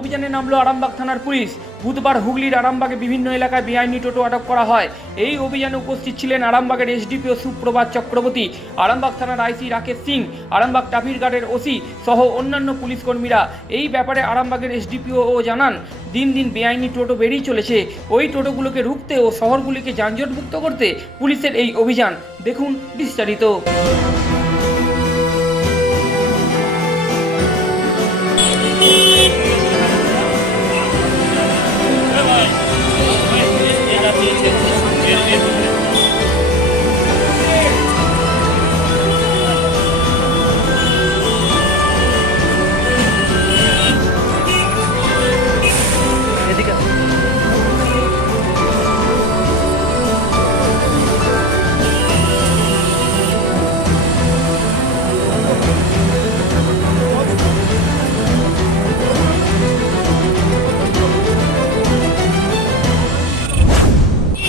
অভিযানে নামলো আরামবাগ থানার পুলিশ। বুধবার হুগলির আরামবাগে বিভিন্ন এলাকায় বেআইনি টোটো আটক করা হয়। এই অভিযানে উপস্থিত ছিলেন আরামবাগের এসডিপিও সুপ্রভাত চক্রবর্তী, আরামবাগ থানার আইসি রাকেশ সিং, আরামবাগ ট্রাফিক গার্ডের ওসি সহ অন্যান্য পুলিশ কর্মীরা। এই ব্যাপারে আরামবাগের এসডিপিও জানান, দিন দিন বেআইনি টোটো বেড়েই চলেছে। ওই টোটোগুলোকে রুখতে ও শহরগুলিকে যানজটমুক্ত করতে পুলিশের এই অভিযান। দেখুন বিস্তারিত।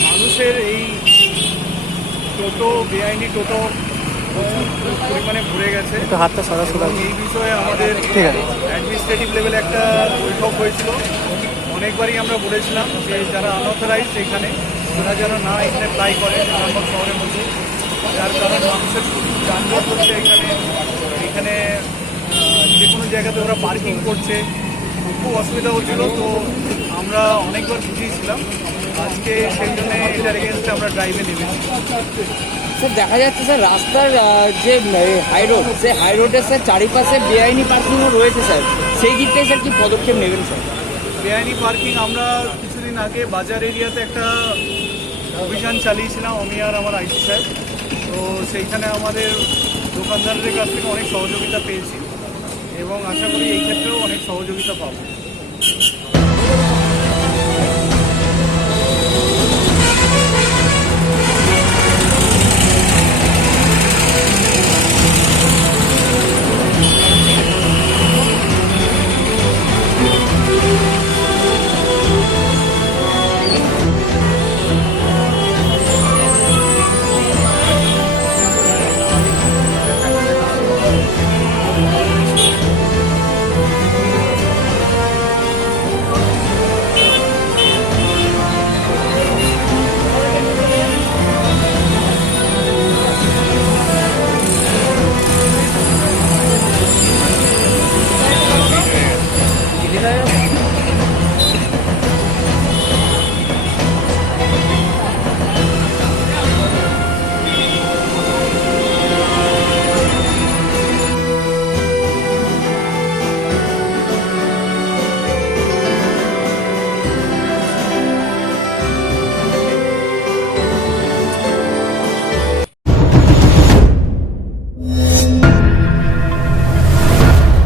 মানুষের এই টোটো বেআইনি টোটো প্রচুর পরিমাণে ভরে গেছে। এবং এই বিষয়ে আমাদের অ্যাডমিনিস্ট্রেটিভ লেভেলে একটা বৈঠক হয়েছিল। অনেকবারই আমরা বলেছিলাম যে যারা আনঅথরাইজ এখানে তারা যেন না এখানে প্লাই করে আরামবাগ শহরের মধ্যে, যার কারণ মানুষের প্রচুর যানজট হচ্ছে এখানে যে কোনো জায়গাতে ওরা পার্কিং করছে, খুব অসুবিধা হচ্ছিল। তো আমরা অনেকবার বুঝিয়েছিলাম, আজকে সেই জন্য এটার এগেনস্টে আমরা ড্রাইভে নেমেছি। স্যার দেখা যাচ্ছে স্যার রাস্তার যে হাই রোড, সেই হাই রোডের স্যার চারিপাশে বেআইনি পার্কিংও রয়েছে স্যার, সেই দিক থেকে স্যার কী পদক্ষেপ নেবেন স্যার? বেআইনি পার্কিং আমরা কিছুদিন আগে বাজার এরিয়াতে একটা অভিযান চালিয়েছিলাম, আমি আর আমার আইসি সাহেব। তো সেইখানে আমাদের দোকানদারদের কাছ থেকে অনেক সহযোগিতা পেয়েছি এবং আশা করি এই ক্ষেত্রেও অনেক সহযোগিতা পাবো।